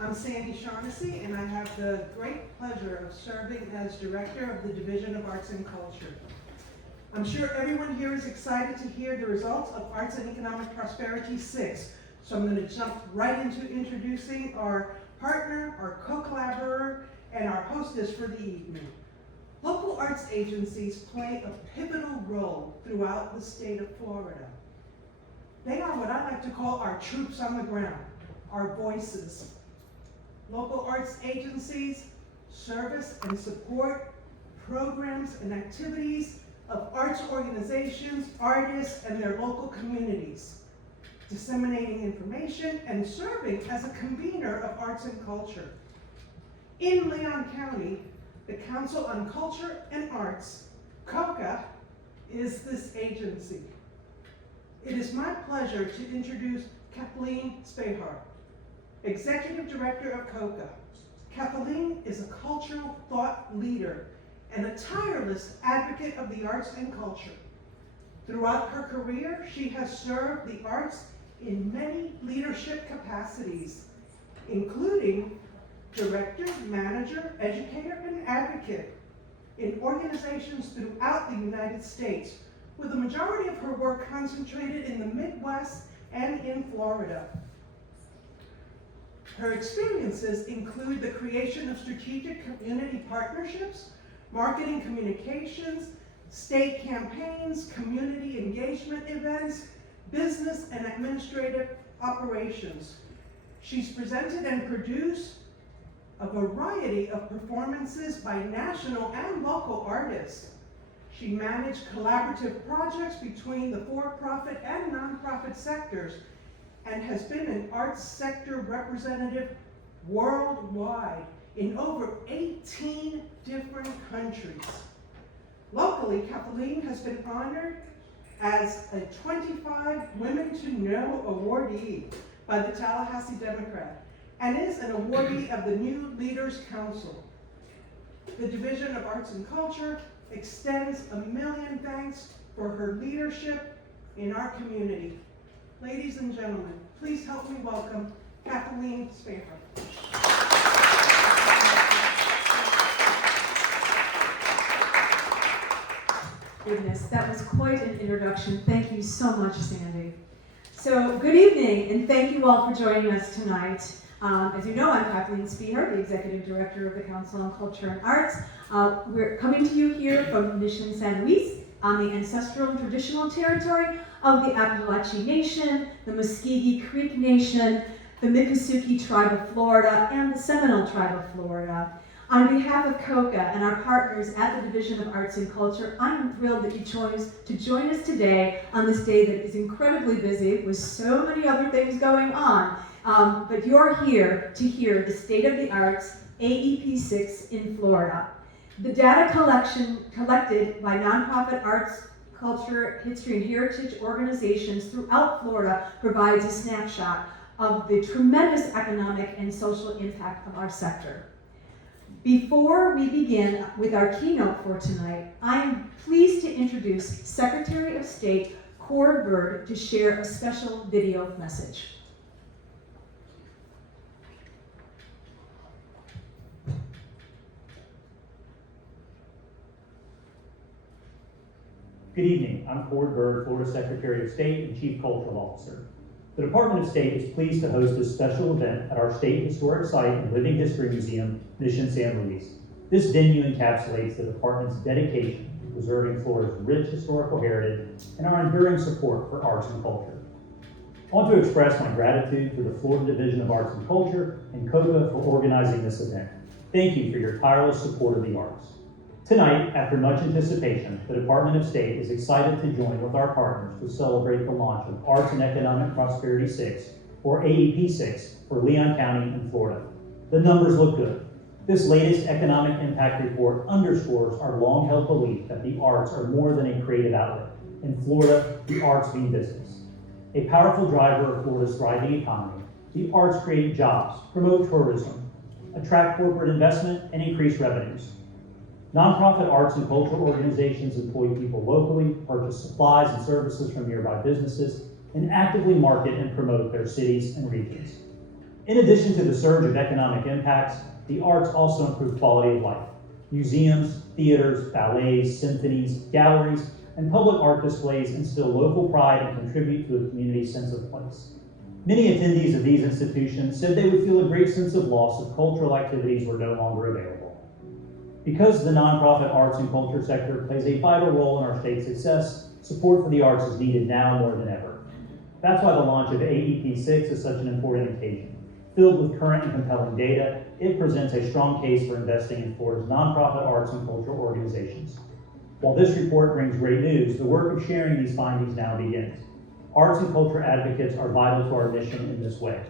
I'm Sandy Shaughnessy, and I have the great pleasure of serving as Director of the Division of Arts and Culture. I'm sure everyone here is excited to hear the results of Arts and Economic Prosperity 6. So I'm going to jump right into introducing our partner, our co-collaborator, and our hostess for the evening. Local arts agencies play a pivotal role throughout the state of Florida. They are what I like to call our troops on the ground, our voices. Local arts agencies service and support programs and activities of arts organizations, artists, and their local communities, disseminating information and serving as a convener of arts and culture. In Leon County, the Council on Culture and Arts, COCA, is this agency. It is my pleasure to introduce Kathleen Spahar, Executive Director of COCA. Kathleen is a cultural thought leader and a tireless advocate of the arts and culture. Throughout her career, she has served the arts in many leadership capacities, including director, manager, educator, and advocate in organizations throughout the United States, with the majority of her work concentrated in the Midwest and in Florida. Her experiences include the creation of strategic community partnerships, marketing communications, state campaigns, community engagement events, business and administrative operations. She's presented and produced a variety of performances by national and local artists. She managed collaborative projects between the for-profit and nonprofit sectors and has been an arts sector representative worldwide in over 18 different countries. Locally, Kathleen has been honored as a 25 Women to Know awardee by the Tallahassee Democrat and is an awardee of the New Leaders Council. The Division of Arts and Culture extends a million thanks for her leadership in our community. Ladies and gentlemen, please help me welcome Kathleen Spahar. Goodness, that was quite an introduction. Thank you so much, Sandy. So, good evening, and thank you all for joining us tonight. As you know, I'm Kathleen Spahar, the Executive Director of the Council on Culture and Arts. We're coming to you here from Mission San Luis on the ancestral and traditional territory of the Apalachee Nation, the Muskegee Creek Nation, the Miccosukee Tribe of Florida, and the Seminole Tribe of Florida. On behalf of COCA and our partners at the Division of Arts and Culture, I'm thrilled that you chose to join us today on this day that is incredibly busy with so many other things going on. But you're here to hear the State of the Arts AEP6 in Florida. The data collected by nonprofit arts, culture, history, and heritage organizations throughout Florida provides a snapshot of the tremendous economic and social impact of our sector. Before we begin with our keynote for tonight, I am pleased to introduce Secretary of State Cord Bird to share a special video message. Good evening. I'm Cord Bird, Florida Secretary of State and Chief Cultural Officer. The Department of State is pleased to host this special event at our State Historic Site and Living History Museum, Mission San Luis. This venue encapsulates the Department's dedication to preserving Florida's rich historical heritage and our enduring support for arts and culture. I want to express my gratitude to the Florida Division of Arts and Culture and COCA for organizing this event. Thank you for your tireless support of the arts. Tonight, after much anticipation, the Department of State is excited to join with our partners to celebrate the launch of Arts and Economic Prosperity 6, or AEP6, for Leon County in Florida. The numbers look good. This latest economic impact report underscores our long-held belief that the arts are more than a creative outlet. In Florida, the arts mean business. A powerful driver of Florida's thriving economy, the arts create jobs, promote tourism, attract corporate investment, and increase revenues. Nonprofit arts and cultural organizations employ people locally, purchase supplies and services from nearby businesses, and actively market and promote their cities and regions. In addition to the surge of economic impacts, the arts also improve quality of life. Museums, theaters, ballets, symphonies, galleries, and public art displays instill local pride and contribute to a community's sense of place. Many attendees of these institutions said they would feel a great sense of loss if cultural activities were no longer available. Because the nonprofit arts and culture sector plays a vital role in our state's success, support for the arts is needed now more than ever. That's why the launch of AEP6 is such an important occasion. Filled with current and compelling data, it presents a strong case for investing in Florida's nonprofit arts and cultural organizations. While this report brings great news, the work of sharing these findings now begins. Arts and culture advocates are vital to our mission in this way.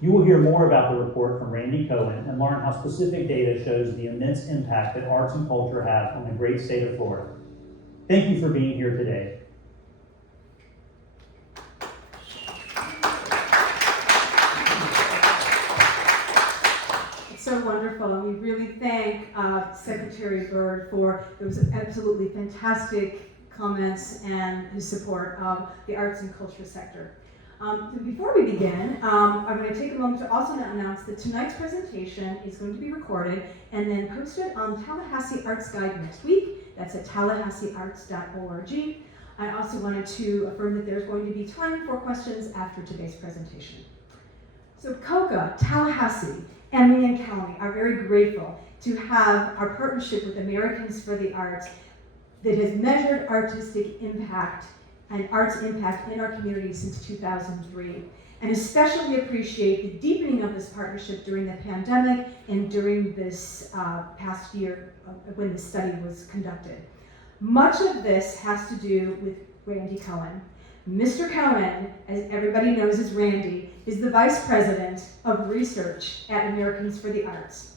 You will hear more about the report from Randy Cohen and learn how specific data shows the immense impact that arts and culture have on the great state of Florida. Thank you for being here today. So wonderful, and we really thank Secretary Byrd for those absolutely fantastic comments and his support of the arts and culture sector. Before we begin, I'm going to take a moment to also announce that tonight's presentation is going to be recorded and then posted on Tallahassee Arts Guide next week. That's at tallahasseearts.org. I also wanted to affirm that there's going to be time for questions after today's presentation. So COCA, Tallahassee, and Leon County are very grateful to have our partnership with Americans for the Arts that has measured artistic impact and arts impact in our community since 2003, and especially appreciate the deepening of this partnership during the pandemic and during this past year when the study was conducted. Much of this has to do with Randy Cohen. Mr. Cohen, as everybody knows as Randy, is the Vice President of Research at Americans for the Arts,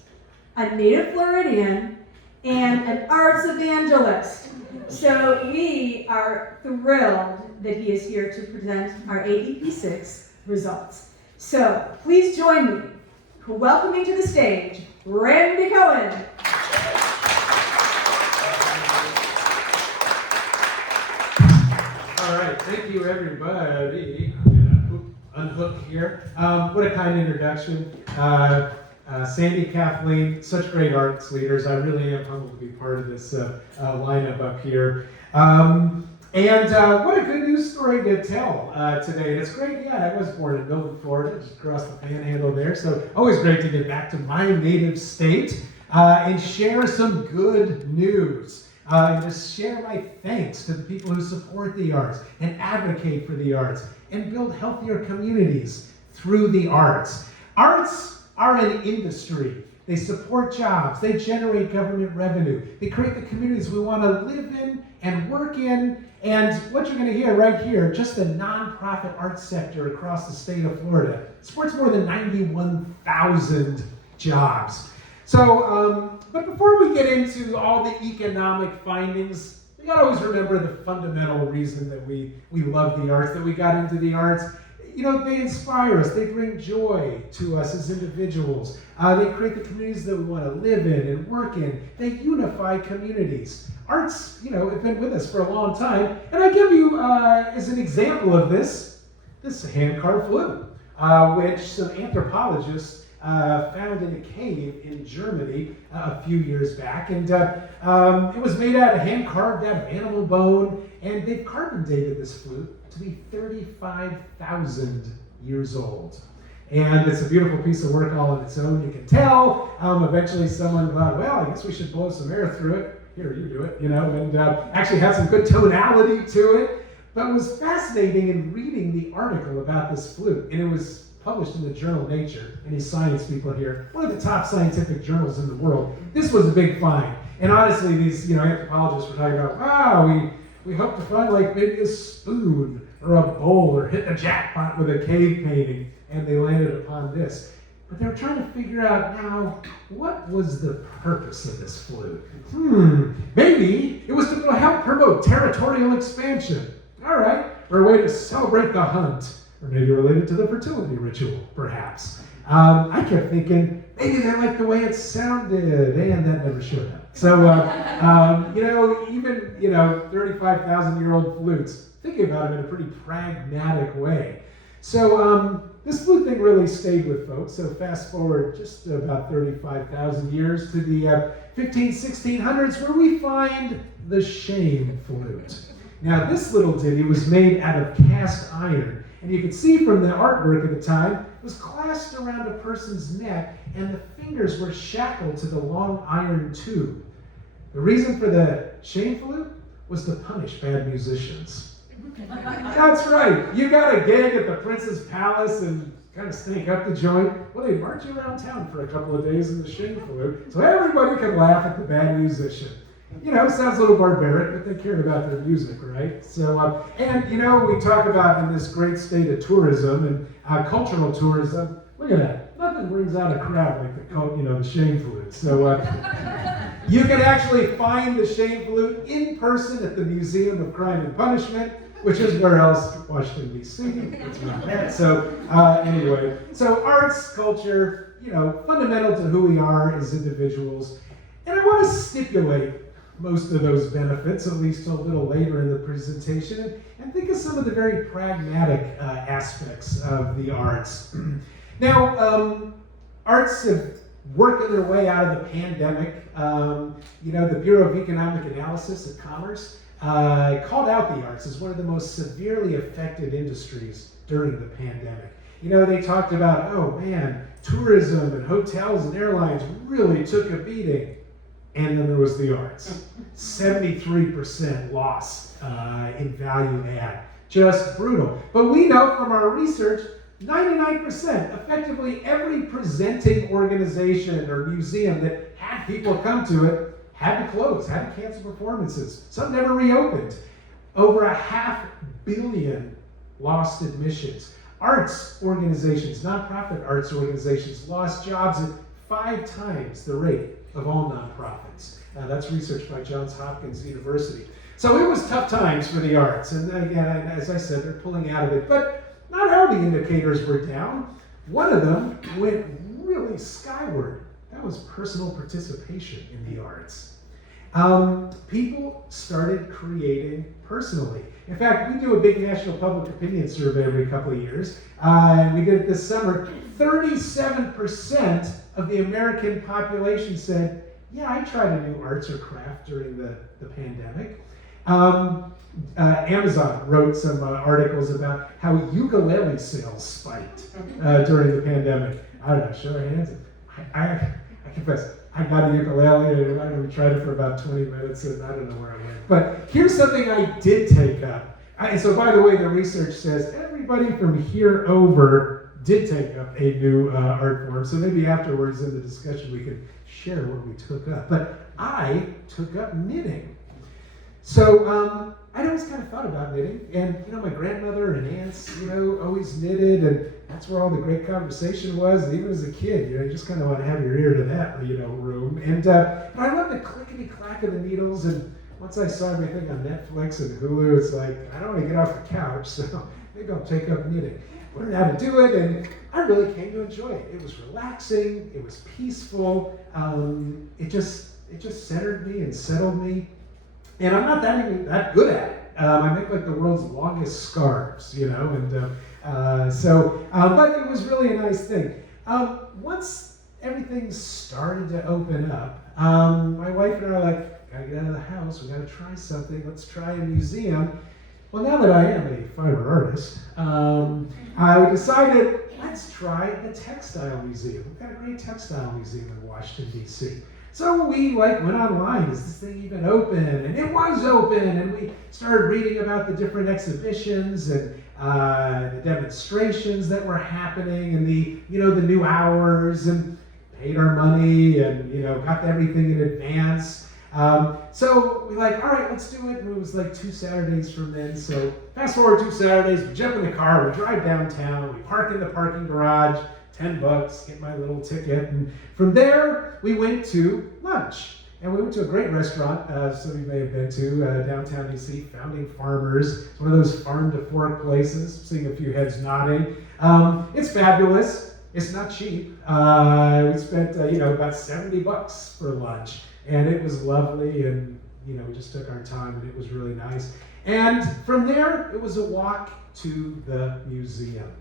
a native Floridian, and an arts evangelist. So we are thrilled that he is here to present our AEP6 results. So please join me for welcoming to the stage, Randy Cohen. All right, thank you everybody. I'm gonna unhook here. What a kind introduction. Sandy, Kathleen, such great arts leaders. I really am humbled to be part of this lineup up here. And what a good news story to tell today. And it's great, yeah, I was born in Milton, Florida, just across the panhandle there. So always great to get back to my native state and share some good news. And just share my thanks to the people who support the arts and advocate for the arts and build healthier communities through the arts. Arts are an industry. They support jobs. They generate government revenue. They create the communities we want to live in and work in. And what you're going to hear right here, just the nonprofit arts sector across the state of Florida supports more than 91,000 jobs. So, but before we get into all the economic findings, we gotta always remember the fundamental reason that we love the arts, that we got into the arts. You know, they inspire us, they bring joy to us as individuals. They create the communities that we want to live in and work in. They unify communities. Arts, you know, have been with us for a long time. And I give you, as an example of this hand-carved flute, which some anthropologists found in a cave in Germany a few years back. And it was made out of hand-carved out of animal bone. And they've carbon dated this flute to be 35,000 years old. And it's a beautiful piece of work all on its own, you can tell. Eventually someone thought, well, I guess we should blow some air through it. Here, you do it, you know, and actually had some good tonality to it. But it was fascinating in reading the article about this flute. And it was published in the journal Nature. Any science people here, one of the top scientific journals in the world. This was a big find. And honestly, these anthropologists were talking about, wow, we hope to find like maybe a spoon or a bowl or hit a jackpot with a cave painting, and they landed upon this. But they were trying to figure out now, what was the purpose of this flute? Maybe it was to help promote territorial expansion. All right, or a way to celebrate the hunt, or maybe related to the fertility ritual, perhaps. I kept thinking, maybe they liked the way it sounded, and that never showed up. So, even 35,000-year-old flutes, thinking about them in a pretty pragmatic way. So this flute thing really stayed with folks. So fast forward just about 35,000 years to the 1600s, where we find the shame flute. Now this little ditty was made out of cast iron, and you can see from the artwork at the time, it was clasped around a person's neck, and the fingers were shackled to the long iron tube. The reason for the shame flute was to punish bad musicians. That's right. You got a gig at the Prince's Palace and kind of stink up the joint. Well, they march you around town for a couple of days in the shame flute, so everybody could laugh at the bad musician. You know, sounds a little barbaric, but they cared about their music, right? So, and you know, we talk about in this great state of tourism and cultural tourism. Look at that. Nothing brings out a crowd like the shame flute. So, you can actually find the shame flute in person at the Museum of Crime and Punishment, which is where else? Washington, D.C. That's where I'm at. So, anyway, so arts, culture, fundamental to who we are as individuals. And I want to stipulate most of those benefits, at least a little later in the presentation, and think of some of the very pragmatic aspects of the arts. Now, arts have working their way out of the pandemic. The Bureau of Economic Analysis of Commerce called out the arts as one of the most severely affected industries during the pandemic. They talked about, oh man, tourism and hotels and airlines really took a beating. And then there was the arts. 73% loss in value add. Just brutal. But we know from our research, 99%, effectively every presenting organization or museum that had people come to it had to close, had to cancel performances. Some never reopened. Over 500 million lost admissions. Arts organizations, nonprofit arts organizations, lost jobs at 5 times the rate of all nonprofits. That's research by Johns Hopkins University. So it was tough times for the arts. And again, as I said, they're pulling out of it. But not all the indicators were down. One of them went really skyward. That was personal participation in the arts. People started creating personally. In fact, we do a big national public opinion survey every couple of years. And we did it this summer. 37% of the American population said, yeah, I tried a new arts or craft during the pandemic. Amazon wrote some articles about how ukulele sales spiked during the pandemic. I don't know, show of hands. I confess, I got a ukulele and I only tried it for about 20 minutes and I don't know where I went. But here's something I did take up. And so by the way, the research says everybody from here over did take up a new art form. So maybe afterwards in the discussion we can share what we took up. But I took up knitting. So I'd always kind of thought about knitting. And my grandmother and aunts, always knitted, and that's where all the great conversation was. And even as a kid, you just kind of want to have your ear to that, room. And but I love the clickety-clack of the needles. And once I saw everything on Netflix and Hulu, it's like, I don't want to get off the couch, so maybe I'll take up knitting. Learned how to do it, and I really came to enjoy it. It was relaxing, it was peaceful, it just centered me and settled me. And I'm not that good at it. I make like the world's longest scarves, but it was really a nice thing. Once everything started to open up, my wife and I are like, gotta get out of the house, we gotta try something, let's try a museum. Well, now that I am a fiber artist, I decided, let's try a textile museum. We've got a great textile museum in Washington, D.C. So we went online, is this thing even open? And it was open, and we started reading about the different exhibitions and the demonstrations that were happening and the new hours, and paid our money and, got everything in advance. So we all right, let's do it. And it was like 2 Saturdays from then. So fast forward 2 Saturdays, we jump in the car, we drive downtown, we park in the parking garage, $10, get my little ticket. And from there, we went to lunch. And we went to a great restaurant, some of you may have been to, downtown DC, Founding Farmers. It's one of those farm-to-fork places. I'm seeing a few heads nodding. It's fabulous. It's not cheap. We spent, about $70 for lunch. And it was lovely, and we just took our time, and it was really nice. And from there, it was a walk to the museum.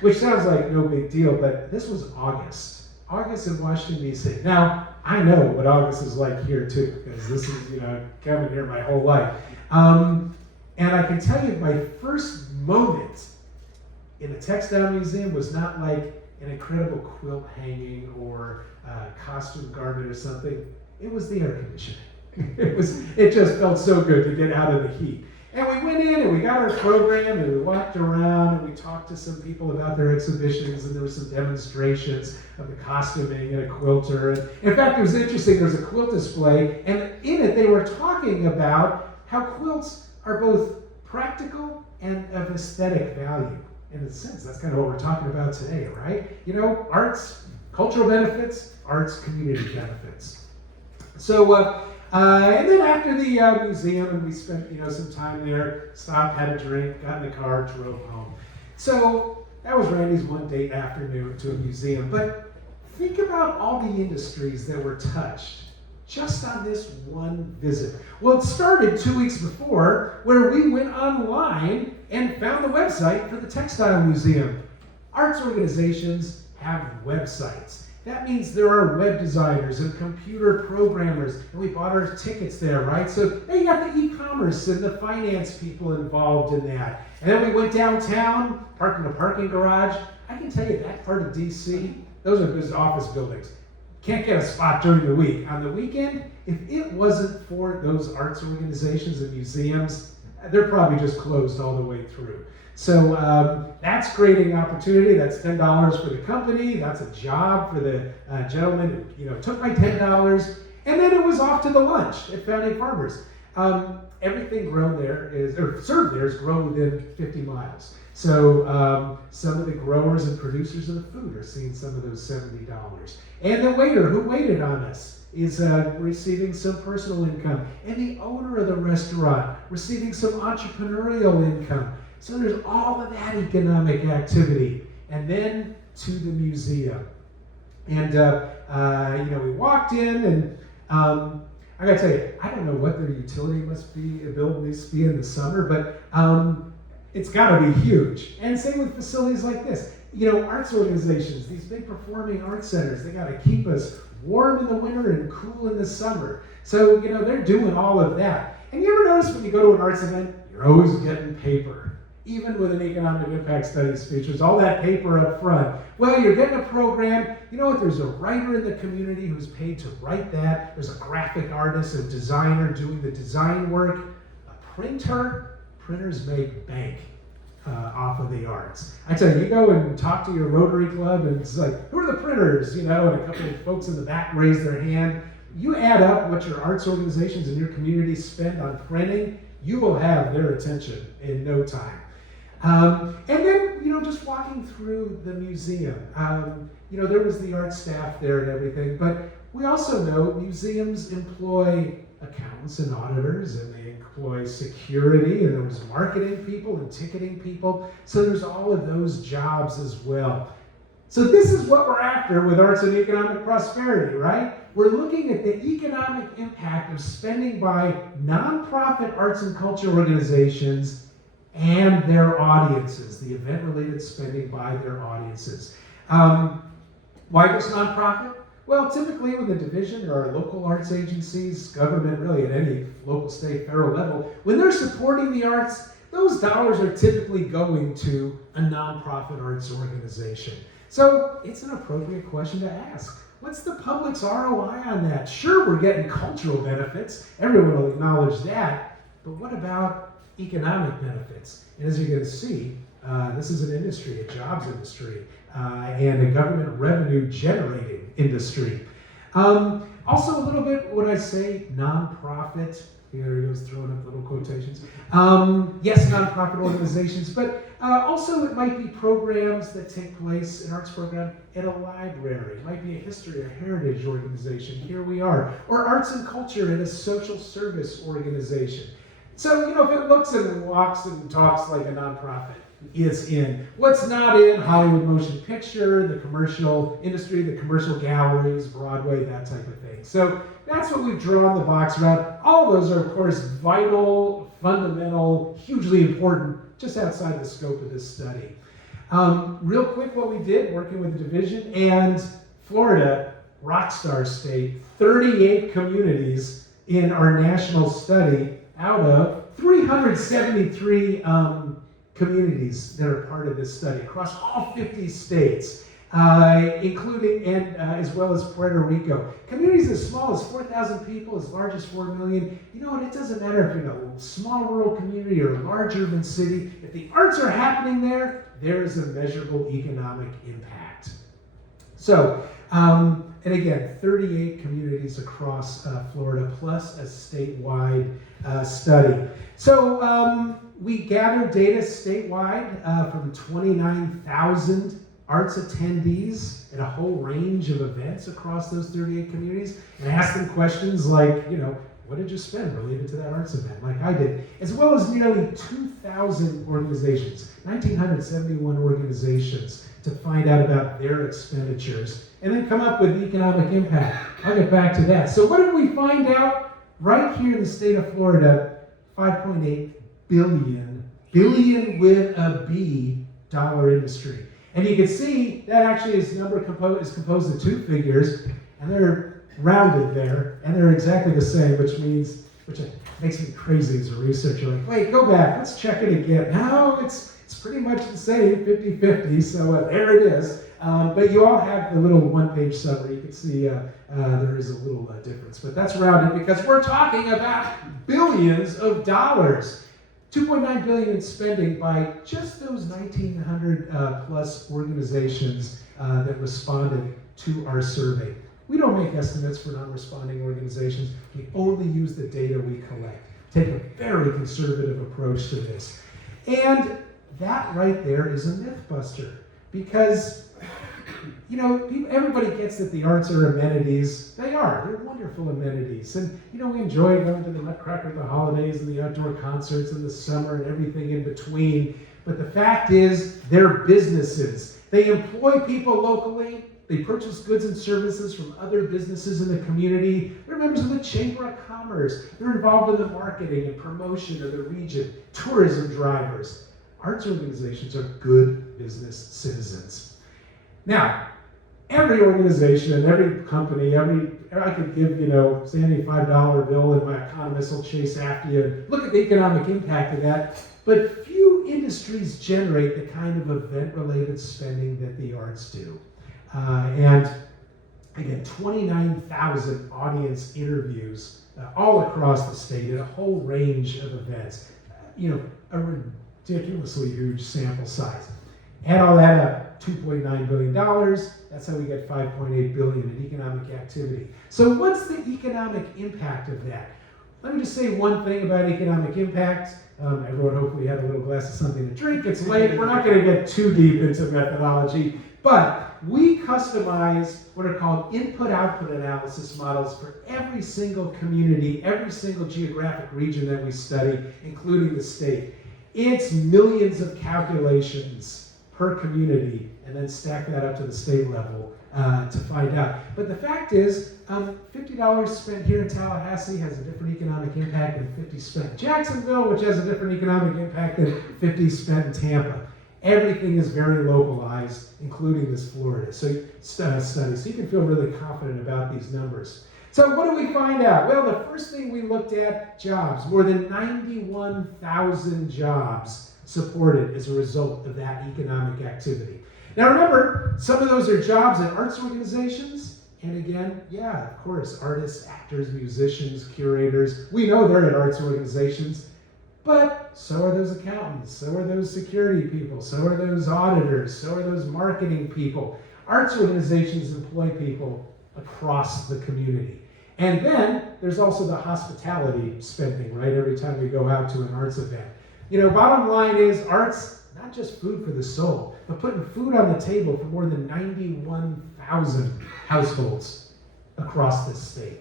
which sounds like no big deal, but this was August. August in Washington, D.C. Now, I know what August is like here too, because this is, coming here my whole life. And I can tell you my first moment in a textile museum was not like an incredible quilt hanging or a costume garment or something. It was the air conditioning. It just felt so good to get out of the heat. And we went in and we got our program and we walked around and we talked to some people about their exhibitions, and there were some demonstrations of the costuming and a quilter. And in fact, it was interesting, there was a quilt display, and in it they were talking about how quilts are both practical and of aesthetic value. In a sense, that's kind of what we're talking about today, right? Arts, cultural benefits, arts, community benefits. So, and then after the museum, and we spent some time there, stopped, had a drink, got in the car, drove home. So that was Randy's one date afternoon to a museum. But think about all the industries that were touched just on this one visit. Well, it started 2 weeks before, where we went online and found the website for the Textile Museum. Arts organizations have websites. That means there are web designers and computer programmers, and we bought our tickets there, right? So now you got the e-commerce and the finance people involved in that. And then we went downtown, parked in a parking garage. I can tell you that part of DC, those are just office buildings. Can't get a spot during the week. On the weekend, if it wasn't for those arts organizations and museums, they're probably just closed all the way through. So that's creating opportunity. That's $10 for the company. That's a job for the gentleman who took my $10. And then it was off to the lunch at Founding Farmers. Everything served there is grown within 50 miles. So some of the growers and producers of the food are seeing some of those $70. And the waiter who waited on us is receiving some personal income. And the owner of the restaurant receiving some entrepreneurial income. So there's all of that economic activity. And then to the museum. And we walked in, and I gotta tell you, I don't know what their utility bill must be in the summer, but it's gotta be huge. And same with facilities like this. Arts organizations, these big performing arts centers, they gotta keep us warm in the winter and cool in the summer. So, they're doing all of that. And you ever notice when you go to an arts event, you're always getting paper. Even with an economic impact studies features, all that paper up front. Well, you're getting a program. You know what? There's a writer in the community who's paid to write that. There's a graphic artist and designer doing the design work. A printers make bank off of the arts. I tell you, you go and talk to your Rotary Club, and it's like, who are the printers? And a couple of folks in the back raise their hand. You add up what your arts organizations and your community spend on printing, you will have their attention in no time. And then, just walking through the museum, there was the art staff there and everything, but we also know museums employ accountants and auditors, and they employ security, and there was marketing people and ticketing people, so there's all of those jobs as well. So this is what we're after with arts and economic prosperity, right? We're looking at the economic impact of spending by nonprofit arts and culture organizations and their audiences, the event-related spending by their audiences. Why just nonprofit? Well, typically with a division or local arts agencies, government really at any local, state, federal level, when they're supporting the arts, those dollars are typically going to a nonprofit arts organization. So it's an appropriate question to ask. What's the public's ROI on that? Sure, we're getting cultural benefits. Everyone will acknowledge that. But what about economic benefits? And as you're going to see, this is an industry, a jobs industry, and a government revenue generating industry. Also a little bit, what I say, nonprofit. Here he goes throwing up little quotations. Yes, nonprofit organizations, but also it might be programs that take place, an arts program at a library. It might be a history or heritage organization. Here we are. Or arts and culture at a social service organization. So, if it looks and walks and talks like a nonprofit, it's in. What's not in? Hollywood motion picture, the commercial industry, the commercial galleries, Broadway, that type of thing. So that's what we've drawn the box around. All of those are, of course, vital, fundamental, hugely important, just outside the scope of this study. Real quick, what we did, working with the division, and Florida, rockstar state, 38 communities in our national study out of 373 communities that are part of this study across all 50 states, including and as well as Puerto Rico. Communities as small as 4,000 people, as large as 4 million. You know what? It doesn't matter if you're in a small rural community or a large urban city. If the arts are happening there, there is a measurable economic impact. So, and again, 38 communities across Florida, plus a statewide study. So we gathered data statewide from 29,000 arts attendees at a whole range of events across those 38 communities, and asked them questions like, what did you spend related to that arts event, like I did, as well as nearly 2,000 organizations, 1,971 organizations, to find out about their expenditures, and then come up with economic impact. I'll get back to that. So what did we find out right here in the state of Florida? 5.8 billion with a B, dollar industry. And you can see that actually is composed of two figures, and they're rounded there, and they're exactly the same, which makes me crazy as a researcher. Like, wait, go back, let's check it again. No, it's pretty much the same, 50-50, so there it is. But you all have the little one-page summary. You can see there is a little difference, but that's rounded because we're talking about billions of dollars. 2.9 billion in spending by just those 1,900 plus organizations that responded to our survey. We don't make estimates for non-responding organizations. We only use the data we collect. Take a very conservative approach to this. And that right there is a myth buster, because everybody gets that the arts are amenities. They are. They're wonderful amenities. And, we enjoy going to the Nutcracker at the holidays and the outdoor concerts in the summer and everything in between. But the fact is, they're businesses. They employ people locally. They purchase goods and services from other businesses in the community. They're members of the Chamber of Commerce. They're involved in the marketing and promotion of the region. Tourism drivers. Arts organizations are good business citizens. Now, every organization and every company, I could give, Sandy a $5 bill and my economist will chase after you and look at the economic impact of that. But few industries generate the kind of event-related spending that the arts do. And again, 29,000 audience interviews all across the state at a whole range of events. A ridiculously huge sample size. Add all that up, $2.9 billion. That's how we get $5.8 billion in economic activity. So what's the economic impact of that? Let me just say one thing about economic impact. Everyone hopefully had a little glass of something to drink. It's late. We're not going to get too deep into methodology, but we customize what are called input-output analysis models for every single community, every single geographic region that we study, including the state. It's millions of calculations per community, and then stack that up to the state level to find out. But the fact is, $50 spent here in Tallahassee has a different economic impact than $50 spent in Jacksonville, which has a different economic impact than $50 spent in Tampa. Everything is very localized, including this Florida study. So you can feel really confident about these numbers. So what do we find out? Well, the first thing we looked at, jobs. More than 91,000 jobs supported as a result of that economic activity. Now remember, some of those are jobs at arts organizations. And again, yeah, of course, artists, actors, musicians, curators. We know they're at arts organizations. But so are those accountants, so are those security people, so are those auditors, so are those marketing people. Arts organizations employ people across the community. And then there's also the hospitality spending, right? Every time we go out to an arts event. Bottom line is arts, not just food for the soul, but putting food on the table for more than 91,000 households across this state.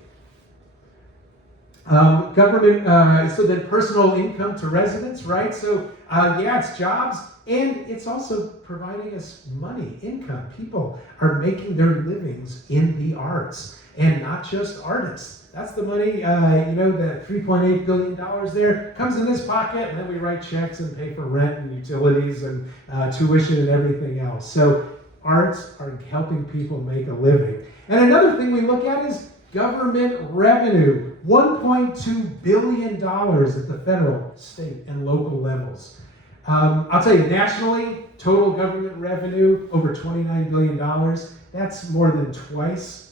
Government, so then personal income to residents, right? So it's jobs, and it's also providing us money, income. People are making their livings in the arts. and not just artists. That's the money, the $3.8 billion there comes in this pocket, and then we write checks and pay for rent and utilities and tuition and everything else. So arts are helping people make a living. And another thing we look at is government revenue. $1.2 billion at the federal, state, and local levels. I'll tell you, nationally, total government revenue over $29 billion. That's more than twice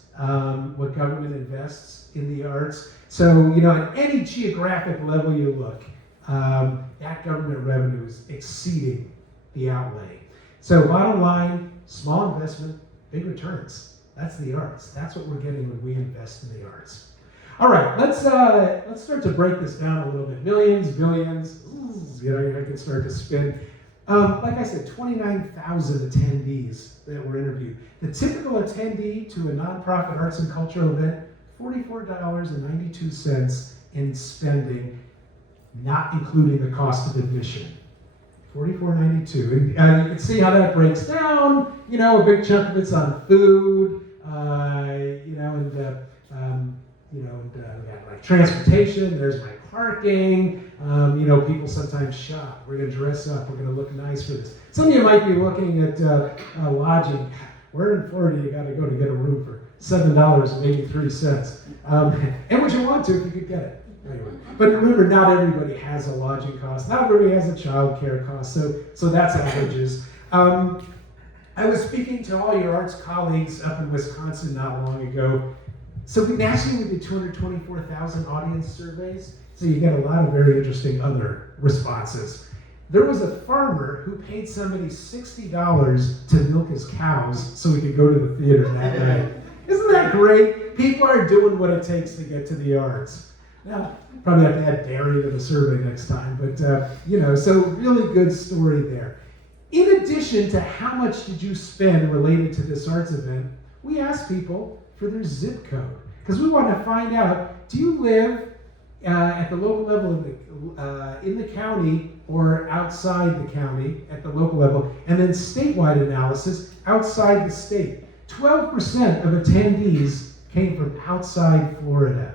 what government invests in the arts. So, at any geographic level you look, that government revenue is exceeding the outlay. So bottom line, small investment, big returns. That's the arts. That's what we're getting when we invest in the arts. All right, let's start to break this down a little bit. Millions, billions, I can start to spin. Like I said, 29,000 attendees that were interviewed. The typical attendee to a nonprofit arts and cultural event, $44.92 in spending, not including the cost of admission. $44.92. And you can see how that breaks down. A big chunk of it's on food, like transportation. There's my parking. People sometimes shop. We're going to dress up. We're going to look nice for this. Some of you might be looking at lodging. Where in Florida you got to go to get a room for $7.83? And would you want to if you could get it? Anyway, but remember, not everybody has a lodging cost. Not everybody has a child care cost. So that's averages. I was speaking to all your arts colleagues up in Wisconsin not long ago. So nationally, we did 224,000 audience surveys. So you get a lot of very interesting other responses. There was a farmer who paid somebody $60 to milk his cows so he could go to the theater that night. Isn't that great? People are doing what it takes to get to the arts. Now, probably have to add dairy to the survey next time, but so really good story there. In addition to how much did you spend related to this arts event, we asked people for their zip code, because we want to find out, do you live at the local level in the county or outside the county at the local level, and then statewide analysis outside the state. 12% of attendees came from outside Florida.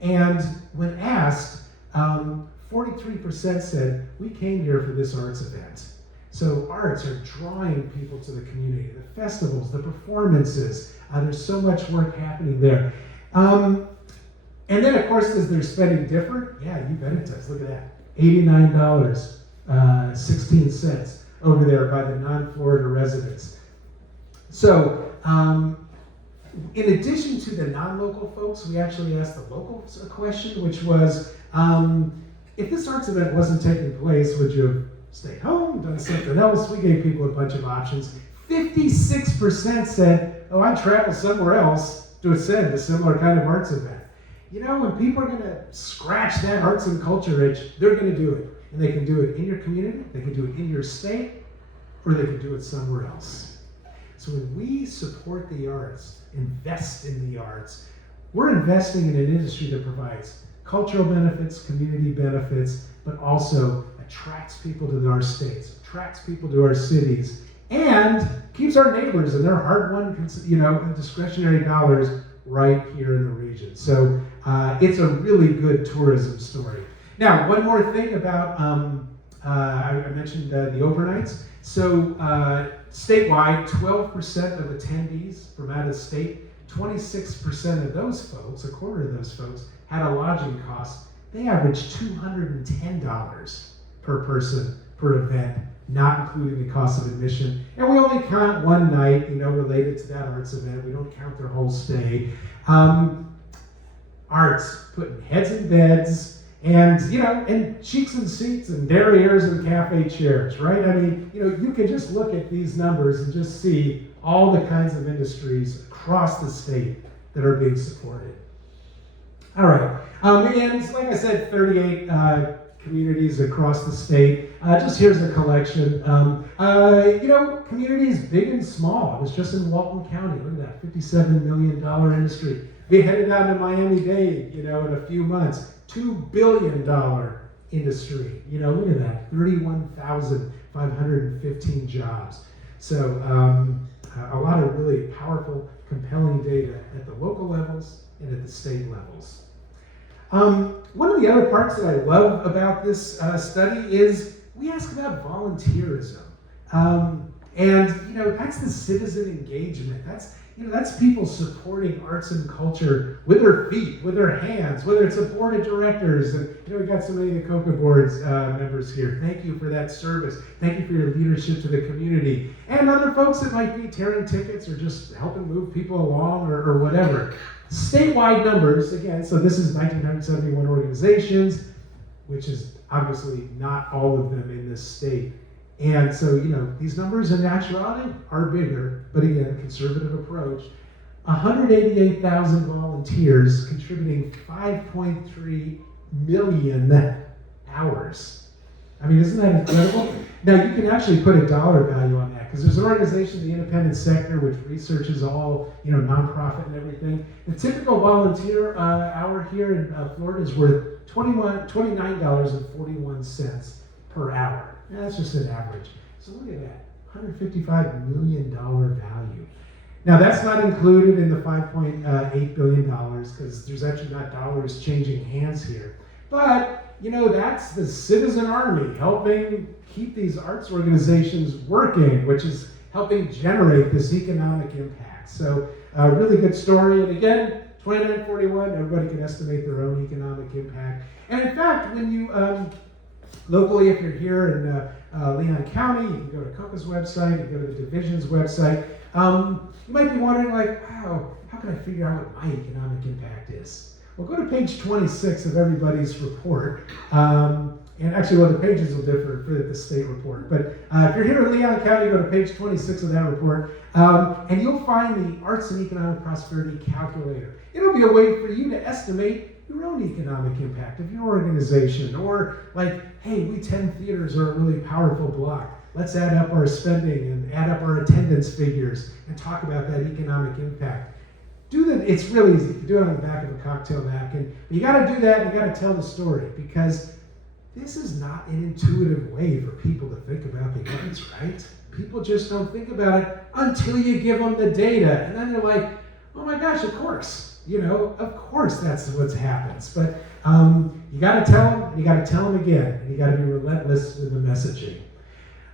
And when asked, 43% said, we came here for this arts event. So arts are drawing people to the community, the festivals, the performances. There's so much work happening there. And then, of course, does their spending differ? Yeah, you bet it does. Look at that. $89.16 over there by the non-Florida residents. So, in addition to the non-local folks, we actually asked the locals a question, which was, if this arts event wasn't taking place, would you have stayed home, done something else? We gave people a bunch of options. 56% said, oh, I'd travel somewhere else to attend a similar kind of arts event. When people are going to scratch that arts and culture itch, they're going to do it. And they can do it in your community, they can do it in your state, or they can do it somewhere else. So when we support the arts, invest in the arts, we're investing in an industry that provides cultural benefits, community benefits, but also attracts people to our states, attracts people to our cities, and keeps our neighbors and their hard-won, discretionary dollars right here in the region. So it's a really good tourism story. Now, one more thing about, I mentioned the overnights. So statewide, 12% of attendees from out of state, 26% of those folks, a quarter of those folks, had a lodging cost. They averaged $210 per person per event, not including the cost of admission. And we only count one night, related to that arts event. We don't count their whole stay. Arts, putting heads in beds, and cheeks in seats, and derrieres and cafe chairs, right? I mean, you can just look at these numbers and just see all the kinds of industries across the state that are being supported. All right, and like I said, 38 communities across the state. Just here's a collection. Communities big and small. I was just in Walton County. Look at that, $57 million industry. Be headed down to Miami-Dade, in a few months. $2 billion industry. Look at that, 31,515 jobs. So a lot of really powerful, compelling data at the local levels and at the state levels. One of the other parts that I love about this study is we ask about volunteerism. And that's the citizen engagement. That's people supporting arts and culture with their feet, with their hands, whether it's a board of directors. And we got so many of the COCA board's members here. Thank you for that service. Thank you for your leadership to the community. And other folks that might be tearing tickets or just helping move people along or whatever. Statewide numbers, again, so this is 1,971 organizations, which is obviously not all of them in this state. And so, these numbers in actuality are bigger, but again, conservative approach. 188,000 volunteers contributing 5.3 million hours. I mean, isn't that incredible? Now, you can actually put a dollar value on that, because there's an organization, the independent sector, which researches all, nonprofit and everything. The typical volunteer hour here in Florida is worth $29.41 per hour. That's just an average. So look at that, $155 million value. Now that's not included in the $5.8 billion because there's actually not dollars changing hands here. But, that's the citizen army helping keep these arts organizations working, which is helping generate this economic impact. So a really good story. And again, 2941, everybody can estimate their own economic impact. And in fact, when you, locally, if you're here in Leon County, you can go to COCA's website, you can go to the division's website. You might be wondering, wow, how can I figure out what my economic impact is? Well, go to page 26 of everybody's report. And actually, the pages will differ for the state report. But if you're here in Leon County, go to page 26 of that report, and you'll find the Arts and Economic Prosperity Calculator. It'll be a way for you to estimate your own economic impact of your organization, or hey, we 10 theaters are a really powerful block. Let's add up our spending and add up our attendance figures and talk about that economic impact. It's really easy. You can do it on the back of a cocktail napkin. But you got to do that, and you got to tell the story, because this is not an intuitive way for people to think about the arts, right? People just don't think about it until you give them the data, and then they're like, oh my gosh, of course. Of course that's what happens. But you got to tell them, and you got to tell them again, and you got to be relentless with the messaging.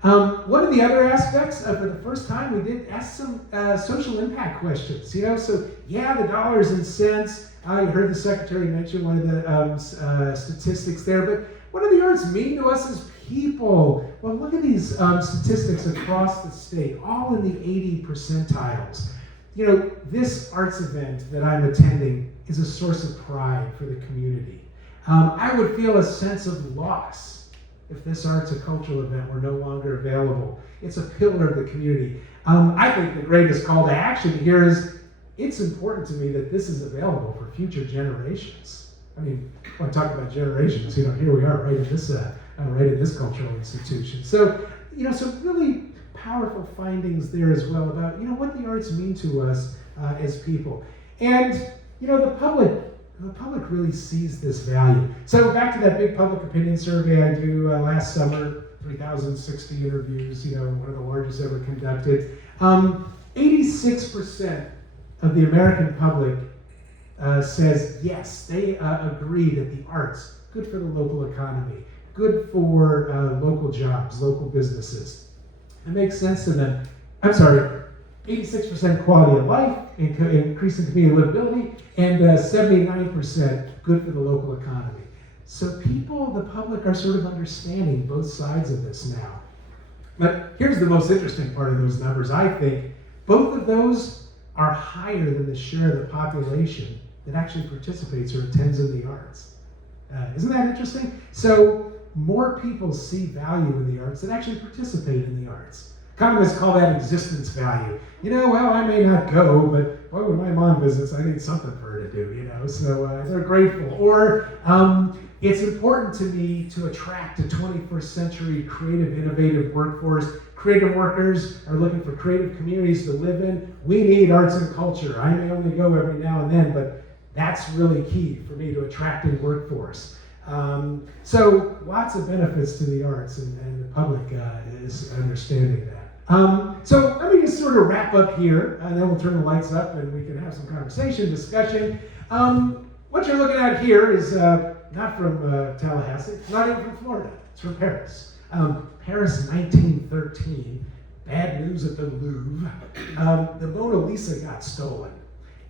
One of the other aspects, for the first time, we did ask some social impact questions. So the dollars and cents. You heard the secretary mention one of the statistics there, but what do the arts mean to us as people? Well, look at these statistics across the state, all in the 80 percentiles. This arts event that I'm attending is a source of pride for the community. I would feel a sense of loss if this arts and cultural event were no longer available. It's a pillar of the community. I think the greatest call to action here is, it's important to me that this is available for future generations. I mean, when I talk about generations, here we are right in this cultural institution. So, so really powerful findings there as well about, what the arts mean to us as people. And, the public really sees this value. So back to that big public opinion survey I do last summer, 3,060 interviews, one of the largest ever conducted. 86% of the American public says yes, they agree that the arts, good for the local economy, good for local jobs, local businesses. It makes sense to them. 86% quality of life, increasing community livability, and 79% good for the local economy. So the public are sort of understanding both sides of this now. But here's the most interesting part of those numbers, I think. Both of those are higher than the share of the population that actually participates or attends in the arts. Isn't that interesting? So more people see value in the arts than actually participate in the arts. Economists call that existence value. I may not go, but boy, when my mom visits, I need something for her to do, so they're grateful. Or it's important to me to attract a 21st century creative, innovative workforce. Creative workers are looking for creative communities to live in. We need arts and culture. I may only go every now and then, but that's really key for me to attract a workforce. So lots of benefits to the arts, and the public is understanding that. So let me just sort of wrap up here, and then we'll turn the lights up and we can have some conversation, discussion. What you're looking at here is not from Tallahassee, it's not even from Florida, it's from Paris. Paris 1913, bad news at the Louvre. The Mona Lisa got stolen,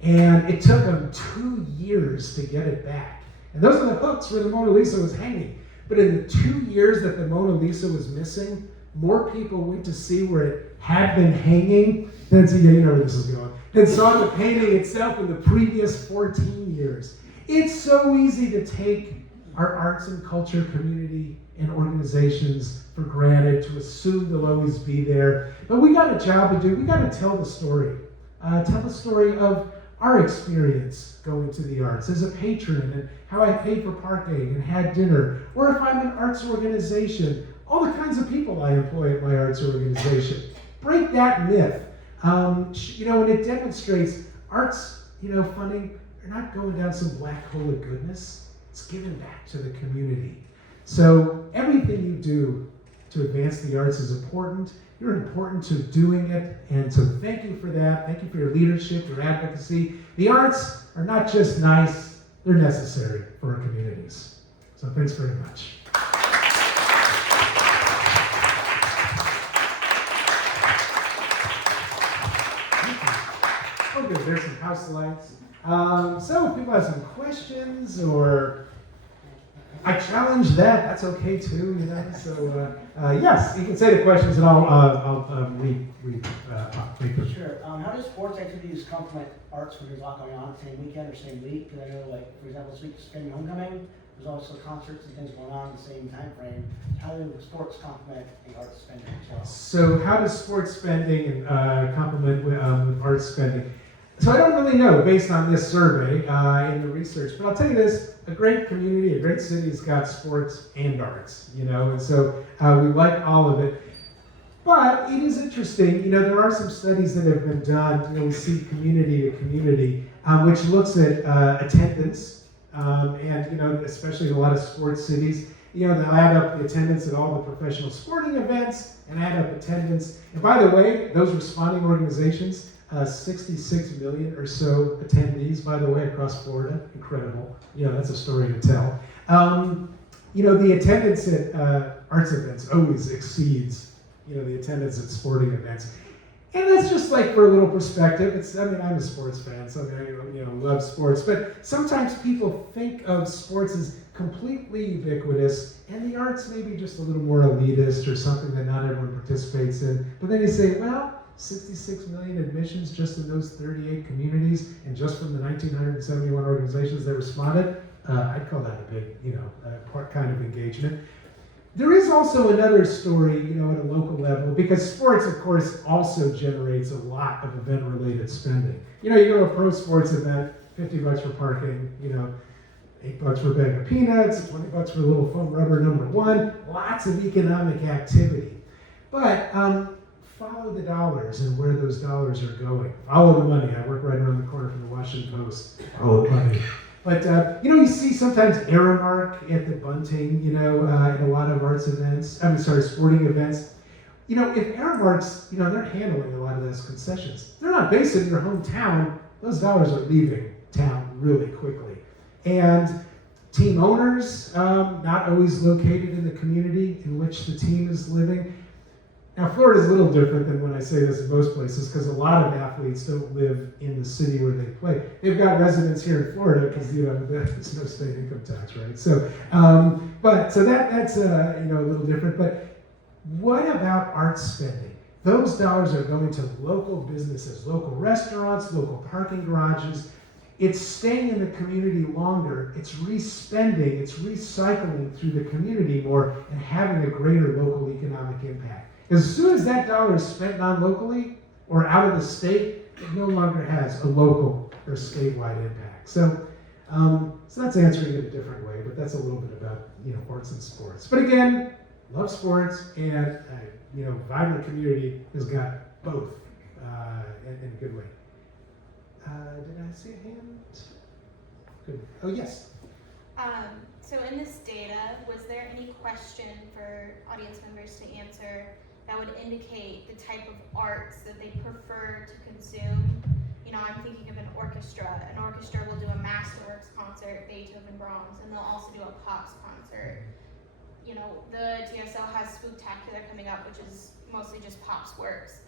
and it took them 2 years to get it back. And those are the hooks where the Mona Lisa was hanging. But in the 2 years that the Mona Lisa was missing, more people went to see where it had been hanging than you know where this is going, than saw the painting itself in the previous 14 years. It's so easy to take our arts and culture community and organizations for granted, to assume they'll always be there. But we got a job to do. We got to tell the story. Tell the story of our experience going to the arts as a patron, and how I paid for parking and had dinner. Or if I'm an arts organization, all the kinds of people I employ at my arts organization. Break that myth. And it demonstrates arts, funding, they're not going down some black hole of goodness. It's given back to the community. So everything you do to advance the arts is important. You're important to doing it, and so thank you for that. Thank you for your leadership, your advocacy. The arts are not just nice, they're necessary for our communities. So thanks very much. Okay, there's some house lights. So if people have some questions, or I challenge that, that's okay too, So yes, you can say the questions, and I'll read them. Sure. How do sports activities complement arts when there's a lot going on same weekend or same week? Because I know, like, for example, this week's spring homecoming, there's also concerts and things going on at the same time frame. How do sports complement the arts spending as well? So how does sports spending complement with arts spending? So I don't really know based on this survey and the research, but I'll tell you this, a great community, a great city has got sports and arts, and so we like all of it. But it is interesting, there are some studies that have been done, we see community to community, which looks at attendance, and especially in a lot of sports cities, they'll add up the attendance at all the professional sporting events and add up attendance. And by the way, those responding organizations, 66 million or so attendees, by the way, across Florida. Incredible. That's a story to tell. The attendance at arts events always exceeds, the attendance at sporting events. And that's just like for a little perspective. I'm a sports fan, so I love sports. But sometimes people think of sports as completely ubiquitous, and the arts maybe just a little more elitist or something that not everyone participates in. But then you say, well, 66 million admissions just in those 38 communities, and just from the 1,971 organizations that responded, I'd call that a big, kind of engagement. There is also another story, at a local level, because sports, of course, also generates a lot of event-related spending. You go to a pro sports event, $50 for parking, $8 for a bag of peanuts, $20 for a little foam rubber #1, lots of economic activity. But follow the dollars and where those dollars are going. Follow the money. I work right around the corner from the Washington Post. Follow the money. But, you see sometimes Aramark at the Bunting, in a lot of arts events, sporting events. If Aramark's, they're handling a lot of those concessions. They're not based in your hometown. Those dollars are leaving town really quickly. And team owners, not always located in the community in which the team is living. Now, Florida is a little different than when I say this in most places, because a lot of athletes don't live in the city where they play. They've got residence here in Florida because there's no state income tax, right? So, that's a little different. But what about arts spending? Those dollars are going to local businesses, local restaurants, local parking garages. It's staying in the community longer. It's respending. It's recycling through the community more and having a greater local economic impact. As soon as that dollar is spent non-locally or out of the state, it no longer has a local or statewide impact. So that's answering it a different way, but that's a little bit about arts and sports. But again, love sports, and vibrant community has got both in a good way. Did I see a hand? Good. Oh yes. So in this data, was there any question for audience members to answer that would indicate the type of arts that they prefer to consume. You know, I'm thinking of an orchestra. An orchestra will do a Masterworks concert, Beethoven, Brahms, and they'll also do a Pops concert. You know, the DSL has Spooktacular coming up, which is mostly just Pops works.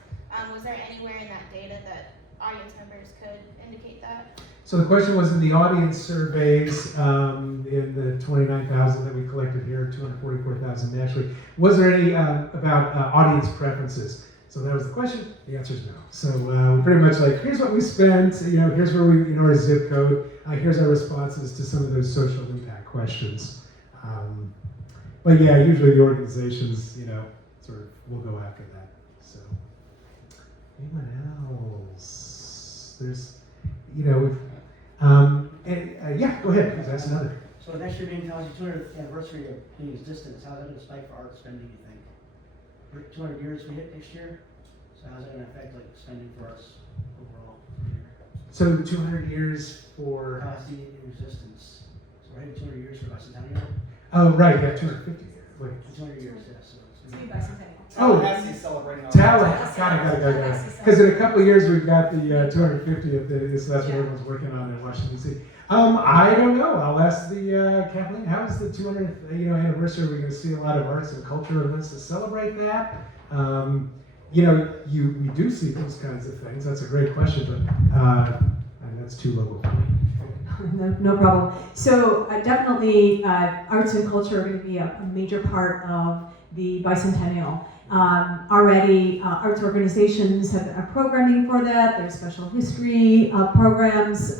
Was there anywhere in that data that audience members could indicate that? So the question was in the audience surveys, in the 29,000 that we collected here, 244,000 nationally, was there any about audience preferences? So that was the question. The answer is no. So we pretty much like, here's what we spent, you know, here's where we, you know, our zip code, here's our responses to some of those social impact questions. But yeah, usually the organizations, you know, sort of will go after that. So anyone else? There's, you know, we've, yeah, go ahead, please ask another. So next year being Tallahassee's 200th anniversary of being existence, how's that going to spike for art spending, you think? 200 years we hit next year, so how's that going to affect like spending for arts overall? So 200 years for... Tallahassee in existence. So we're heading 200 years for bicentennial? Oh, right, yeah, 250 years. Wait. 200 years, yeah, so it's It's bicentennial. Tallahassee's celebrating on Tallahassee, got it. Because in a couple of years we've got the 250th, so that's what everyone's working on in Washington D.C. I don't know. I'll ask the Kathleen. How is the 200th anniversary? Are we going to see a lot of arts and culture events to celebrate that? You know, we do see those kinds of things. That's a great question, but that's too local for me. No problem. So definitely arts and culture are going to be a major part of the bicentennial. Already arts organizations have programming for that. There's special history programs.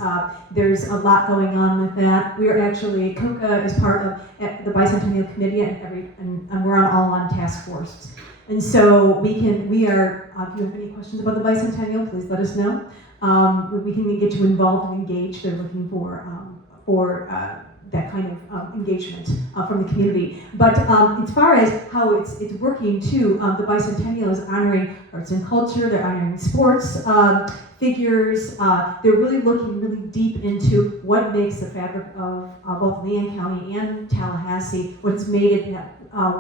There's a lot going on with that. We are actually, COCA is part of the bicentennial committee and we're all on task force. And so we are, if you have any questions about the bicentennial, please let us know. We can get you involved and engaged. They're looking for that kind of engagement from the community. But as far as how it's working too, the bicentennial is honoring arts and culture. They're honoring sports figures. They're really looking really deep into what makes the fabric of both Leon County and Tallahassee, what's made it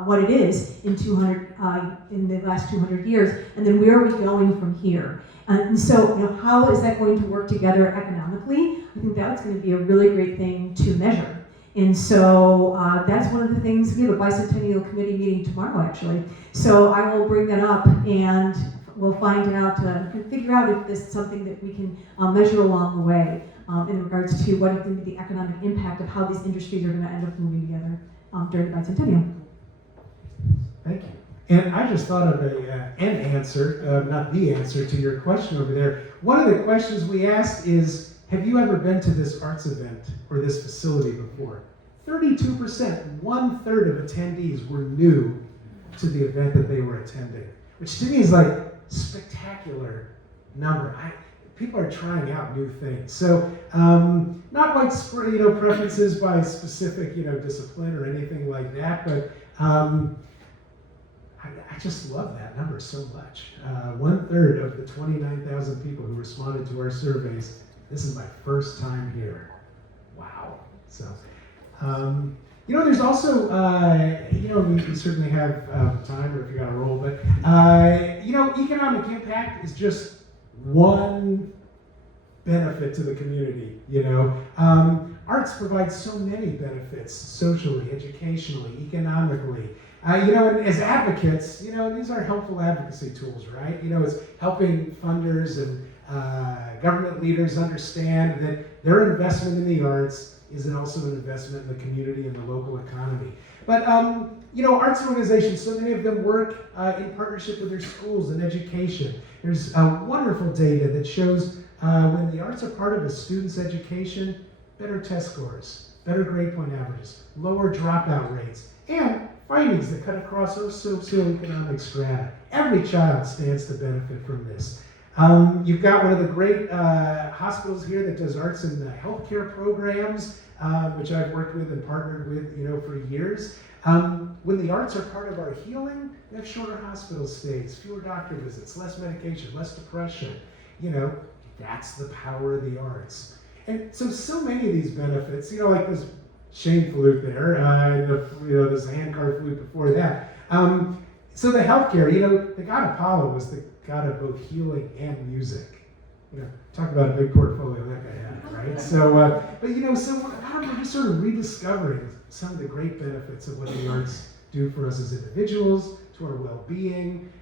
what it is in the last 200 years, and then where are we going from here? And so, you know, how is that going to work together economically? I think that's going to be a really great thing to measure. And so that's one of the things. We have a bicentennial committee meeting tomorrow, actually. So I will bring that up, and we'll find out and figure out if this is something that we can measure along the way in regards to what is going to be the economic impact of how these industries are going to end up moving together during the bicentennial. Thank you. And I just thought of an answer, not the answer, to your question over there. One of the questions we asked is, have you ever been to this arts event or this facility before? 32%, 1/3 of attendees were new to the event that they were attending, which to me is like spectacular number. People are trying out new things. So not like preferences by specific discipline or anything like that, but I just love that number so much. 1/3 of the 29,000 people who responded to our surveys, this is my first time here. Wow. So, there's also, we certainly have time, or if you got a roll, but, economic impact is just one benefit to the community, Arts provides so many benefits, socially, educationally, economically. And as advocates, these are helpful advocacy tools, right? It's helping funders and government leaders understand that their investment in the arts is also an investment in the community and the local economy. But, arts organizations, so many of them work in partnership with their schools and education. There's wonderful data that shows when the arts are part of a student's education, better test scores, better grade point averages, lower dropout rates, and findings that cut across those socioeconomic strata. Every child stands to benefit from this. You've got one of the great hospitals here that does arts and healthcare programs, which I've worked with and partnered with, for years. When the arts are part of our healing, we have shorter hospital stays, fewer doctor visits, less medication, less depression. That's the power of the arts. And so many of these benefits, like this Shane flute there, and this handcart flute before that. So the healthcare, the god Apollo was the god of both healing and music. Talk about a big portfolio that guy had, right? So, we're just sort of rediscovering some of the great benefits of what the arts do for us as individuals, to our well-being.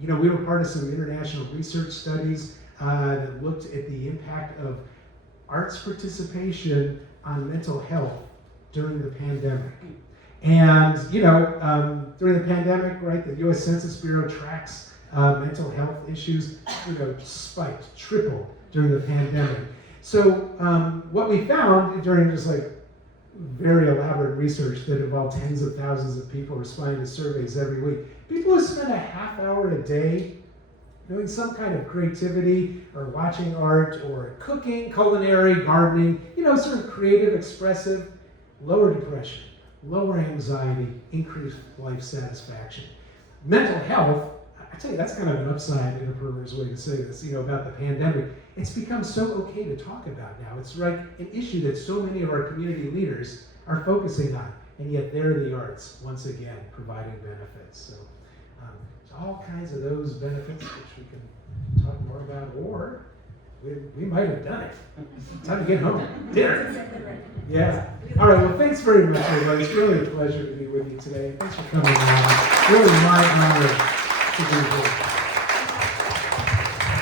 We were part of some international research studies that looked at the impact of arts participation on mental health during the pandemic. And, during the pandemic, right, the U.S. Census Bureau tracks mental health issues, spiked, tripled during the pandemic. So what we found during just very elaborate research that involved tens of thousands of people responding to surveys every week, people who spend a half hour a day doing some kind of creativity or watching art or cooking, culinary, gardening, sort of creative, expressive, lower depression, lower anxiety, increased life satisfaction. Mental health, I tell you, that's kind of an upside in a perverse way to say this, about the pandemic. It's become so okay to talk about now. It's like an issue that so many of our community leaders are focusing on, and yet they're the arts, once again, providing benefits. So all kinds of those benefits, which we can talk more about, or we might have done it. Time to get home. Dinner. Yeah. All right, well, thanks very much, everybody. It's really a pleasure to be with you today. Thanks for coming on. Really my honor to be here.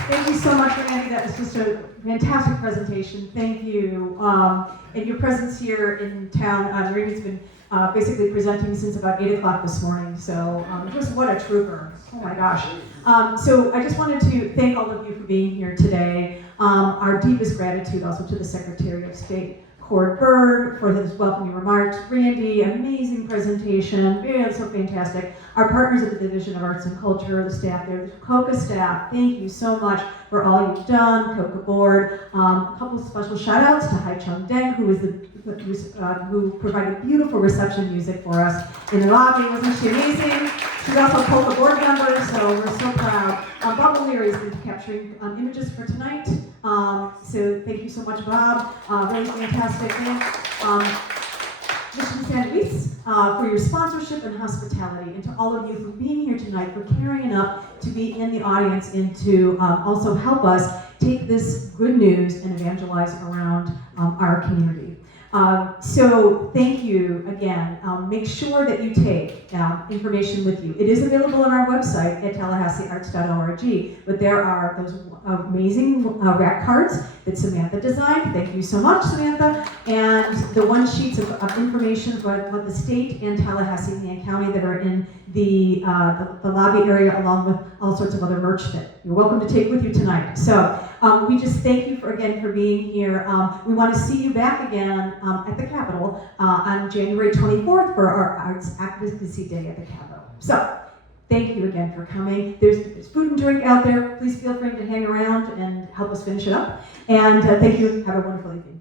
Thank you so much, Randy. That was just a fantastic presentation. Thank you. And your presence here in town, Randy's been basically presenting since about 8 o'clock this morning. So just what a trooper. Oh my gosh. So I just wanted to thank all of you for being here today. Our deepest gratitude also to the Secretary of State, Cord Bird, for his welcoming remarks. Randy, amazing presentation, so fantastic. Our partners at the Division of Arts and Culture, the staff there, the COCA staff, thank you so much for all you've done, COCA board. A couple of special shout outs to Hai Chung Deng, who provided beautiful reception music for us in the lobby. Wasn't she amazing? She's also a COCA board member, so we're so proud. Bob O'Leary is going to be capturing images for tonight. So thank you so much, Bob. Really fantastic thing. Mission San Luis for your sponsorship and hospitality, and to all of you for being here tonight, for caring enough to be in the audience and to also help us take this good news and evangelize around our community. So thank you again. Make sure that you take information with you. It is available on our website at tallahasseearts.org, but there are those amazing rack cards that Samantha designed. Thank you so much, Samantha. And the one sheets of information for the state and Tallahassee Leon County that are in the lobby area, along with all sorts of other merch that you're welcome to take with you tonight. So we just thank you again for being here. We want to see you back again at the Capitol on January 24th for our Arts Advocacy Day at the Capitol. So thank you again for coming. There's food and drink out there. Please feel free to hang around and help us finish it up. And thank you. Have a wonderful evening.